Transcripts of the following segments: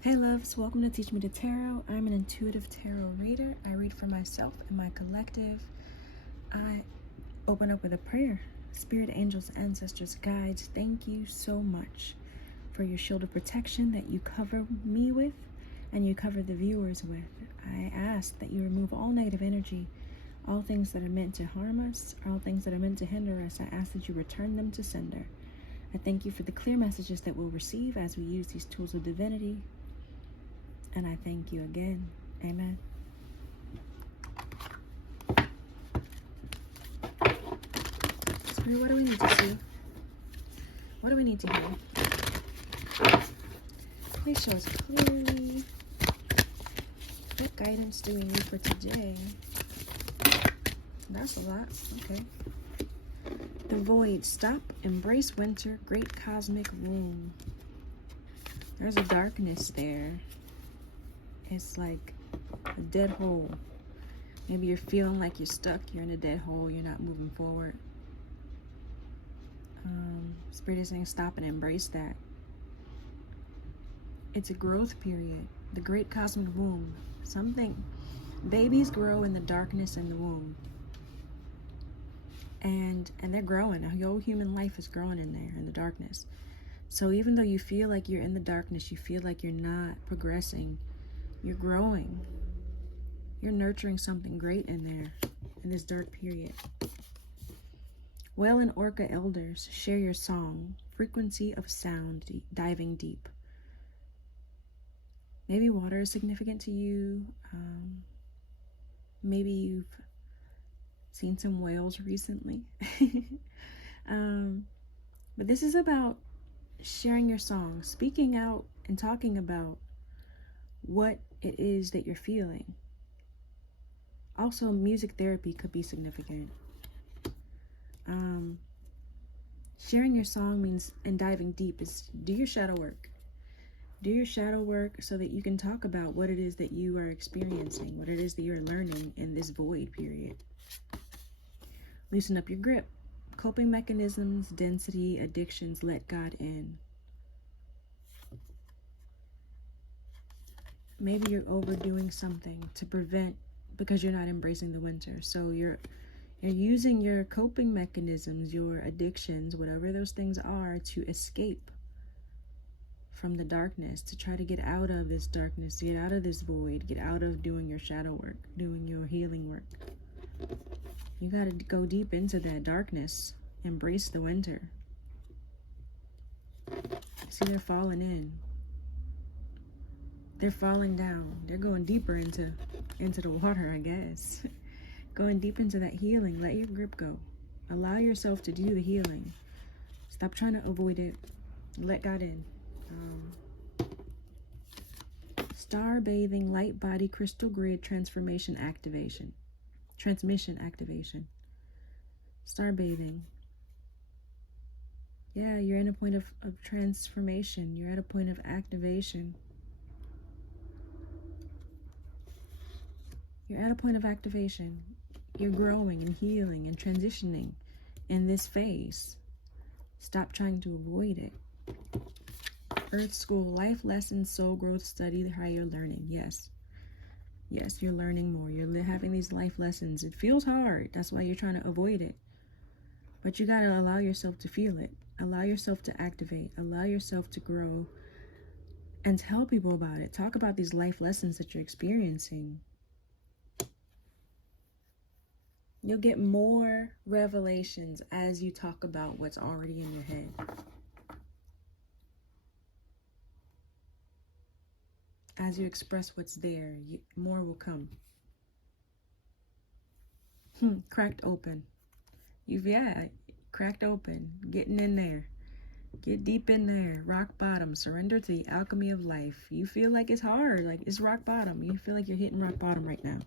Hey loves, welcome to Teach Me the Tarot. I'm an intuitive tarot reader. I read for myself and my collective. I open up with a prayer. Spirit, angels, ancestors, guides, thank you so much for your shield of protection that you cover me with and you cover the viewers with. I ask that you remove all negative energy, all things that are meant to harm us, all things that are meant to hinder us. I ask that you return them to sender. I thank you for the clear messages that we'll receive as we use these tools of divinity. And I thank you again. Amen. Spirit, what do we need to see? What do we need to hear? Please show us clearly. What guidance do we need for today? That's a lot. Okay. The void. Stop. Embrace winter. Great cosmic womb. There's a darkness there. It's like a dead hole. Maybe you're feeling like you're stuck. You're in a dead hole. You're not moving forward. Spirit is saying stop and embrace that. It's a growth period. The great cosmic womb. Babies grow in the darkness in the womb. And they're growing. Your whole human life is growing in there, in the darkness. So even though you feel like you're in the darkness, you feel like you're not progressing, you're growing. You're nurturing something great in there, in this dark period. Whale and orca elders, share your song. Frequency of sound, diving deep. Maybe water is significant to you. Maybe you've seen some whales recently. But this is about sharing your song, speaking out and talking about what it is that you're feeling. Also, music therapy could be significant. Sharing your song means, and diving deep, is do your shadow work. Do your shadow work so that you can talk about what it is that you are experiencing, what it is that you're learning in this void period. Loosen up your grip. Coping mechanisms, density, addictions, let God in. Maybe you're overdoing something to prevent, because you're not embracing the winter. So you're using your coping mechanisms, your addictions, whatever those things are, to escape from the darkness, to try to get out of this darkness, to get out of this void, get out of doing your shadow work, doing your healing work. You got to go deep into that darkness. Embrace the winter. See, they're falling in. They're falling down. They're going deeper into the water, I guess. Going deep into that healing. Let your grip go. Allow yourself to do the healing. Stop trying to avoid it. Let God in. Star bathing, light body, crystal grid, transmission activation. Star bathing. Yeah, you're in a point of transformation. You're at a point of activation. You're at a point of activation. You're growing and healing and transitioning in this phase. Stop trying to avoid it. Earth School, life lessons, soul growth, study, higher learning. Yes, you're learning more. You're having these life lessons. It feels hard. That's why you're trying to avoid it. But you got to allow yourself to feel it. Allow yourself to activate. Allow yourself to grow. And tell people about it. Talk about these life lessons that you're experiencing. You'll get more revelations as you talk about what's already in your head. As you express what's there, more will come. Cracked open. Cracked open. Getting in there. Get deep in there. Rock bottom. Surrender to the alchemy of life. You feel like it's hard. Like it's rock bottom. You feel like you're hitting rock bottom right now.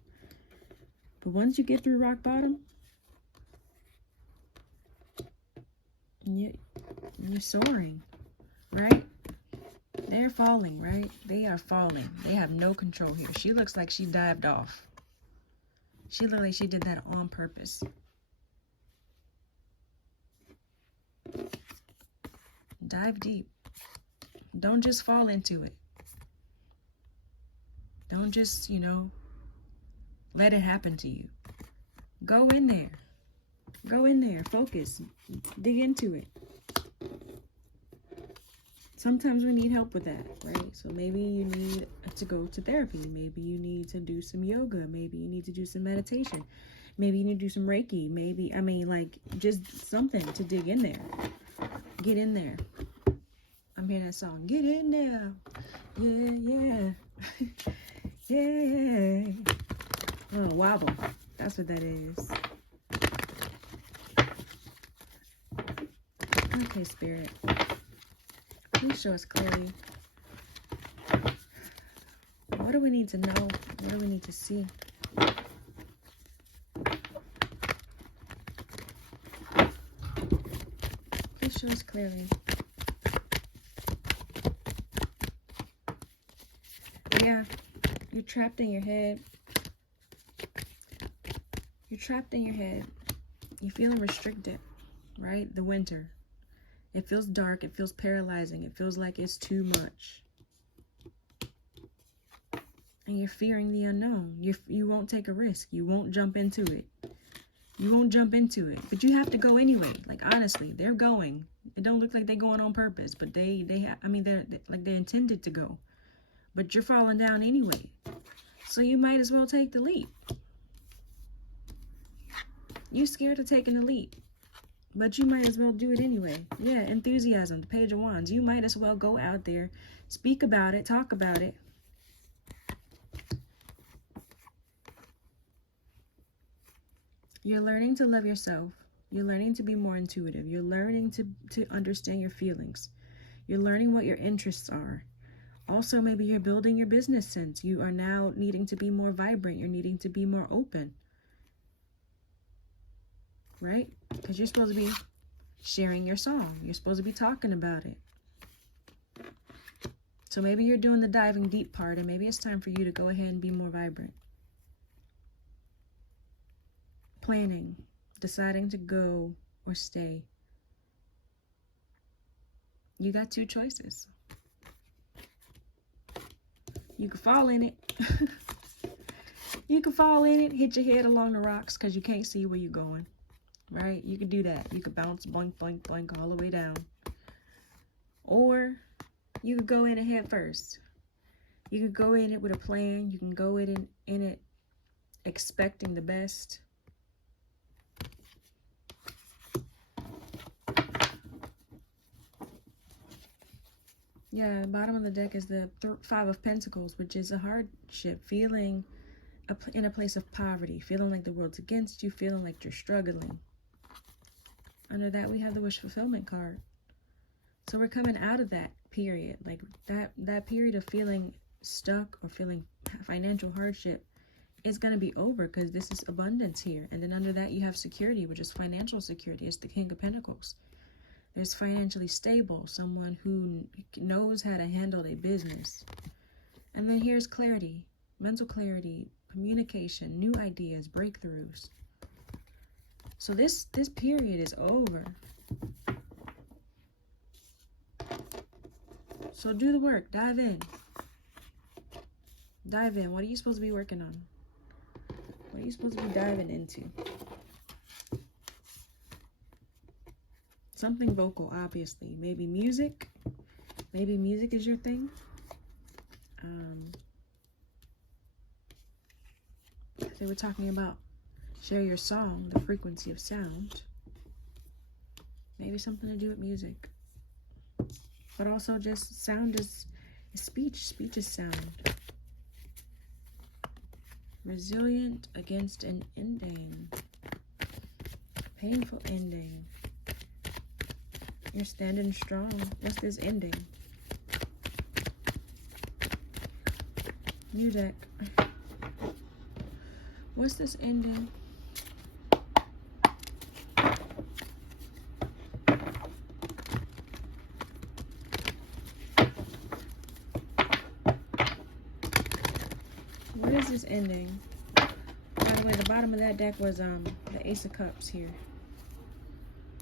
But once you get through rock bottom, you're soaring, right? They're falling, right? They are falling. They have no control here. She looks like she dived off. She looked like she did that on purpose. Dive deep. Don't just fall into it. Don't just, let it happen to you. Go in there. Go in there. Focus. Dig into it. Sometimes we need help with that, right? So maybe you need to go to therapy. Maybe you need to do some yoga. Maybe you need to do some meditation. Maybe you need to do some Reiki. Maybe, just something to dig in there. Get in there. I'm hearing that song. Get in there. Yeah, yeah. Yeah. Oh, wobble. That's what that is. Okay, Spirit. Please show us clearly. What do we need to know? What do we need to see? Please show us clearly. Yeah, you're trapped in your head. You're trapped in your head. You're feeling restricted, right? The winter. It feels dark. It feels paralyzing. It feels like it's too much. And you're fearing the unknown. You won't take a risk. You won't jump into it. You won't jump into it. But you have to go anyway. Like, honestly, they're going. It don't look like they're going on purpose. But they're intended to go. But you're falling down anyway. So you might as well take the leap. You're scared of taking the leap. But you might as well do it anyway. Yeah, enthusiasm, the Page of Wands. You might as well go out there, speak about it, talk about it. You're learning to love yourself. You're learning to be more intuitive. You're learning to understand your feelings. You're learning what your interests are. Also, maybe you're building your business sense. You are now needing to be more vibrant. You're needing to be more open. Right? Because you're supposed to be sharing your song. You're supposed to be talking about it. So maybe you're doing the diving deep part, and maybe it's time for you to go ahead and be more vibrant. Planning, deciding to go or stay. You got two choices. You could fall in it. You could fall in it, hit your head along the rocks because you can't see where you're going. Right? You could do that. You could bounce, boink, boink, boink, all the way down. Or you could go in it head first. You could go in it with a plan. You can go in it expecting the best. Yeah, bottom of the deck is the Five of Pentacles, which is a hardship, feeling in a place of poverty, feeling like the world's against you, feeling like you're struggling. Under that, we have the Wish Fulfillment card. So we're coming out of that period, like that period of feeling stuck or feeling financial hardship is going to be over because this is abundance here. And then under that, you have security, which is financial security. It's the King of Pentacles. There's financially stable, someone who knows how to handle a business. And then here's clarity, mental clarity, communication, new ideas, breakthroughs. So this period is over. So do the work. Dive in. Dive in. What are you supposed to be working on? What are you supposed to be diving into? Something vocal, obviously. Maybe music. Maybe music is your thing. They were talking about share your song, the frequency of sound. Maybe something to do with music. But also just sound is speech. Speech is sound. Resilient against an ending. Painful ending. You're standing strong. What's this ending? New deck. What's this ending? What is this ending? By the way, the bottom of that deck was the Ace of Cups here.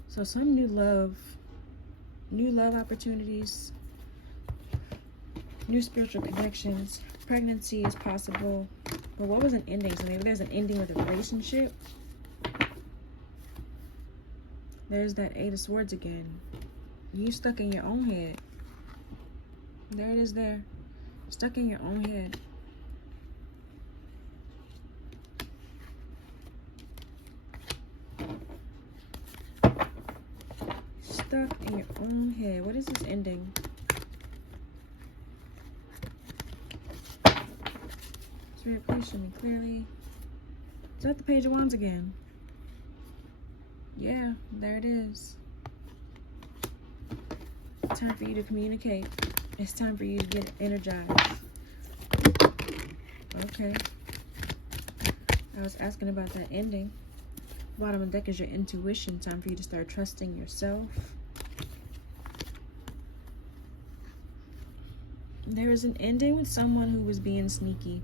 So some new love opportunities, new spiritual connections, Pregnancy is possible. But what was an ending? So maybe there's an ending with a relationship. There's that Eight of Swords again. You stuck in your own head. There it is there. Stuck in your own head. Stuck in your own head. What is this ending? Spirit, please show me clearly. Is that the Page of Wands again? Yeah, there it is. Time for you to communicate. It's time for you to get energized. Okay. I was asking about that ending. Bottom of the deck is your intuition. Time for you to start trusting yourself. There was an ending with someone who was being sneaky.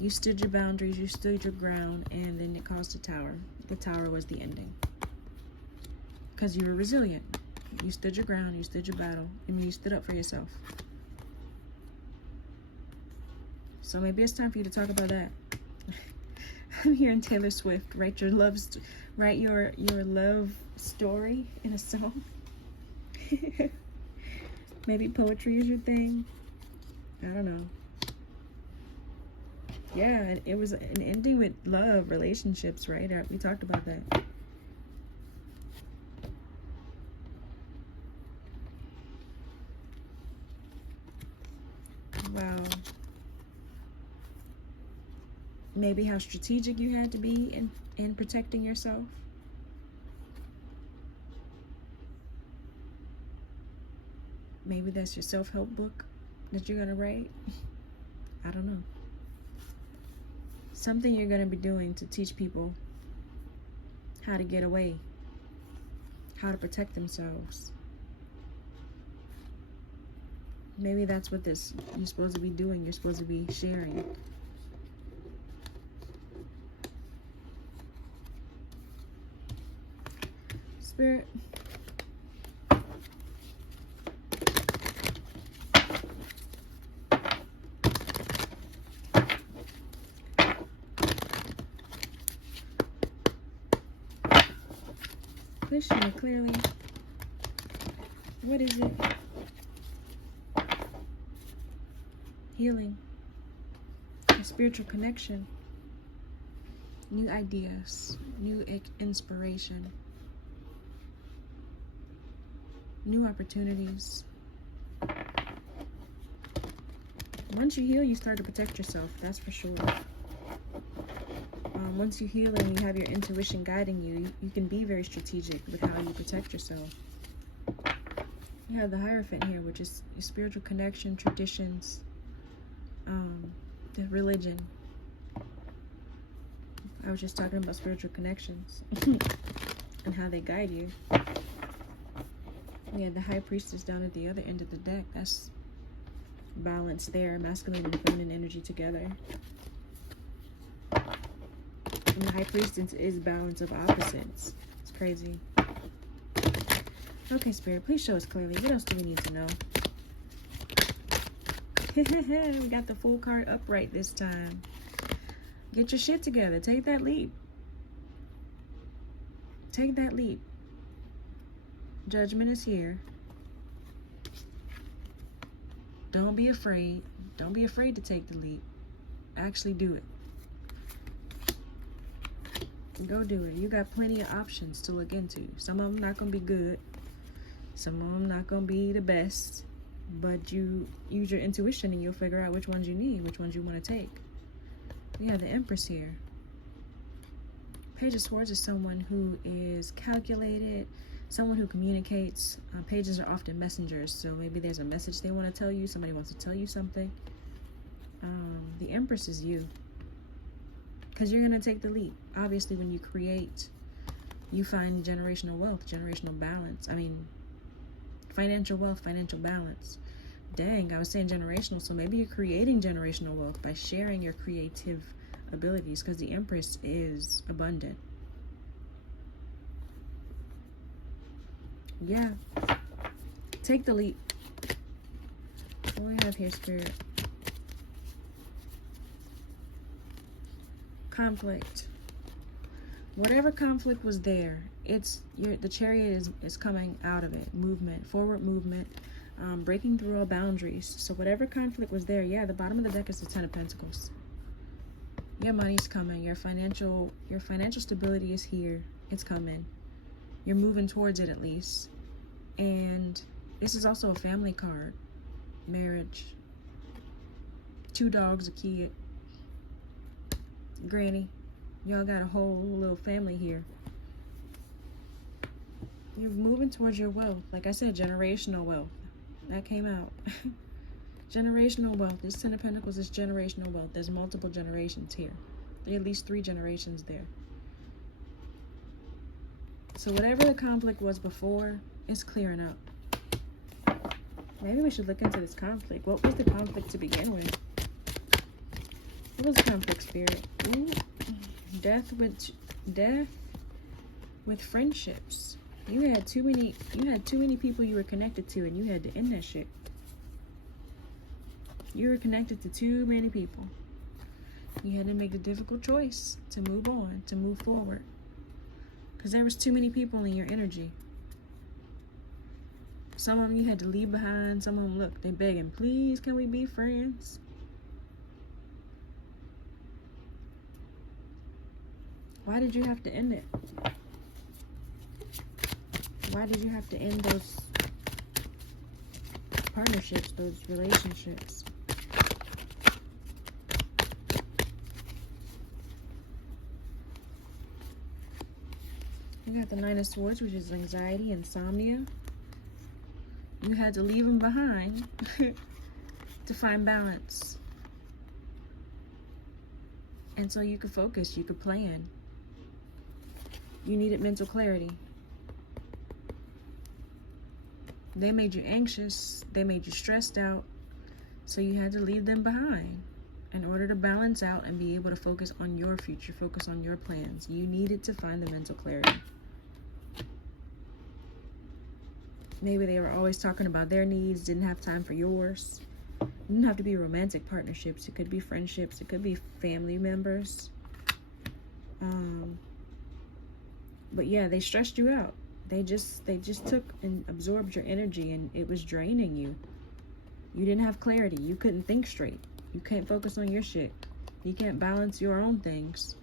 You stood your boundaries, you stood your ground, and then it caused a tower. The tower was the ending. Because you were resilient. You stood your ground, you stood your battle. I mean, you stood up for yourself. So maybe it's time for you to talk about that. I'm hearing Taylor Swift. Write your love story in a song. Maybe poetry is your thing. I don't know. Yeah, it was an ending with love, relationships, right? We talked about that. Wow. Maybe how strategic you had to be in protecting yourself. Maybe that's your self-help book that you're going to write. I don't know. Something you're going to be doing to teach people how to get away, how to protect themselves. Maybe that's what you're supposed to be doing. You're supposed to be sharing. Spirit. Please show me clearly. What is it? Healing. A spiritual connection. New ideas. New inspiration. New opportunities. Once you heal, you start to protect yourself. That's for sure. Once you heal and you have your intuition guiding you, you can be very strategic with how you protect yourself. You have the Hierophant here, which is your spiritual connection, traditions, the religion. I was just talking about spiritual connections and how they guide you. Yeah, the High Priestess down at the other end of the deck. That's balance there, masculine and feminine energy together. And the High Priestess is balance of opposites. It's crazy. Okay, Spirit, please show us clearly. What else do we need to know? We got the Fool card upright this time. Get your shit together. Take that leap. Take that leap. Judgment is here. Don't be afraid. Don't be afraid to take the leap. Actually do it. Go do it. You got plenty of options to look into. Some of them not going to be good. Some of them not going to be the best. But you use your intuition and you'll figure out which ones you need, which ones you want to take. Yeah, the Empress here. Page of Swords is someone who is calculated, someone who communicates. Pages are often messengers, so maybe there's a message they want to tell you. Somebody wants to tell you something. The Empress is you. Because you're going to take the leap. Obviously, when you create, you find generational wealth, generational balance. I mean, financial wealth, financial balance. Dang, I was saying generational, so maybe you're creating generational wealth by sharing your creative abilities, because the Empress is abundant. Yeah. Take the leap. What do we have here, Spirit? conflict. Whatever conflict was there, the Chariot is coming out of it. Movement, forward movement, breaking through all boundaries. So whatever conflict was there, yeah, the bottom of the deck is the Ten of Pentacles. Your money's coming. Your financial stability is here. It's coming. You're moving towards it at least. And this is also a family card. Marriage. 2 dogs, a kid. Granny. Y'all got a whole little family here. You're moving towards your wealth. Like I said, generational wealth. That came out. Generational wealth. This Ten of Pentacles is generational wealth. There's multiple generations here. There are at least 3 generations there. So whatever the conflict was before, it's clearing up. Maybe we should look into this conflict. What was the conflict to begin with? What was the conflict, Spirit? Ooh. Death with friendships. You had too many people you were connected to, and you had to end that shit. You were connected to too many people. You had to make the difficult choice to move on, to move forward. Because there was too many people in your energy. Some of them you had to leave behind. Some of them, look, they begging, please, can we be friends? Why did you have to end it? Why did you have to end those partnerships, those relationships? You got the Nine of Swords, which is anxiety, insomnia. You had to leave them behind to find balance. And so you could focus, you could plan. You needed mental clarity. They made you anxious. They made you stressed out. So you had to leave them behind in order to balance out and be able to focus on your future, focus on your plans. You needed to find the mental clarity. Maybe they were always talking about their needs, didn't have time for yours. It didn't have to be romantic partnerships. It could be friendships. It could be family members. But yeah, they stressed you out. They just took and absorbed your energy, and it was draining you. You didn't have clarity. You couldn't think straight. You can't focus on your shit. You can't balance your own things.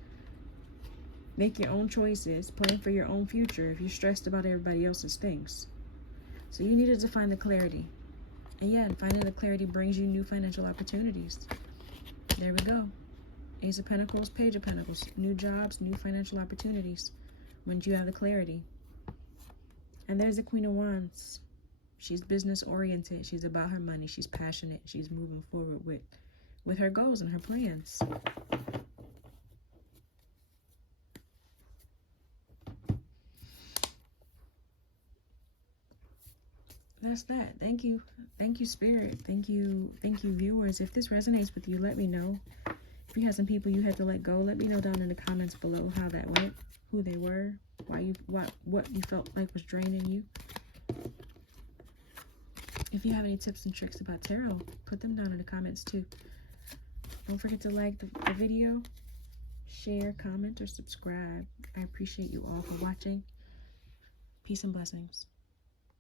Make your own choices. Plan for your own future if you're stressed about everybody else's things. So you needed to find the clarity. And yeah, and finding the clarity brings you new financial opportunities. There we go. Ace of Pentacles, Page of Pentacles. New jobs, new financial opportunities. When you have the clarity. And there's the Queen of Wands. She's business oriented. She's about her money. She's passionate. She's moving forward with her goals and her plans. That's that. Thank you. Thank you, Spirit. Thank you, viewers. If this resonates with you, let me know. If you had some people you had to let go, let me know down in the comments below how that went, who they were, what you felt like was draining you. If you have any tips and tricks about tarot, put them down in the comments too. Don't forget to like the video, share, comment, or subscribe. I appreciate you all for watching. Peace and blessings.